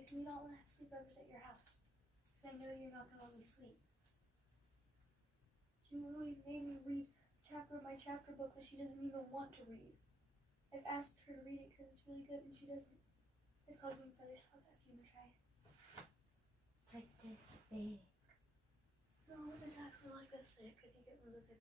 makes me not want to have sleepovers at your house. Because I know you're not going to let me sleep. Julie made me read a chapter of my chapter book that she doesn't even want to read. I've asked her to read it because it's really good and she doesn't. It's called When Feathers Fall. If you want to try it. It's like this big. No, it's actually like this thick if you get really thick